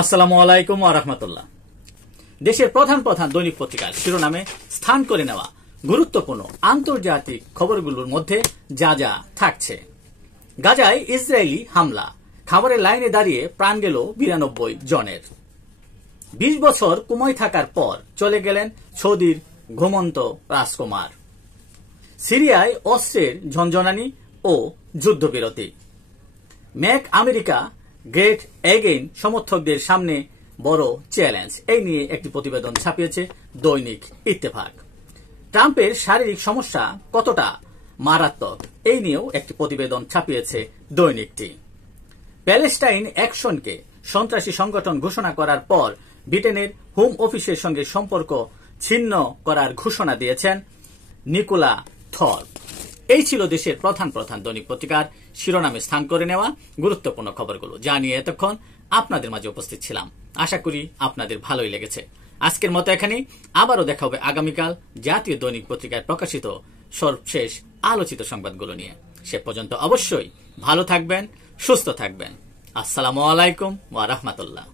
আসসালামু আলাইকুম ওয়া রাহমাতুল্লাহ। দেশের প্রধান প্রধান দৈনিক পত্রিকার শিরোনামে স্থান করে নেওয়া গুরুত্বপূর্ণ আন্তর্জাতিক খবরগুলোর মধ্যে যা যা থাকছে। গাজায় ইসরায়েলি হামলা, খাবারের লাইনে দাঁড়িয়ে প্রাণ গেল ৯২ জনের। ২০ বছর কুমায় থাকার পর চলে গেলেন সৌদির ঘুমন্ত রাজকুমার। সিরিয়ায় অস্ত্রের ঝনঝনানি ও যুদ্ধবিরতি। মেক আমেরিকা গ্রেট এগেইন সমর্থকদের সামনে বড় চ্যালেঞ্জ, এই নিয়ে একটি প্রতিবেদন ছাপিয়েছে দৈনিক ইত্তেফাক। ট্রাম্পের শারীরিক সমস্যা কতটা মারাত্মক, এই নিয়েও একটি প্রতিবেদন ছাপিয়েছে দৈনিকটি। প্যালেস্টাইন অ্যাকশনকে সন্ত্রাসী সংগঠন ঘোষণা করার পর ব্রিটেনের হোম অফিসের সঙ্গে সম্পর্ক ছিন্ন করার ঘোষণা দিয়েছেন নিকোলা থর্প। এই ছিল দেশের প্রধান প্রধান দৈনিক পত্রিকার শিরোনামে স্থান করে নেওয়া গুরুত্বপূর্ণ খবরগুলো, যা নিয়ে এতক্ষণ আপনাদের মাঝে উপস্থিত ছিলাম। আশা করি আপনাদের ভালোই লেগেছে। আজকের মতো এখানেই, আবারও দেখা হবে আগামীকাল জাতীয় দৈনিক পত্রিকায় প্রকাশিত সর্বশেষ আলোচিত সংবাদগুলো নিয়ে। সে পর্যন্ত অবশ্যই ভালো থাকবেন, সুস্থ থাকবেন। আসসালামু আলাইকুম ওয়া রাহমাতুল্লাহ।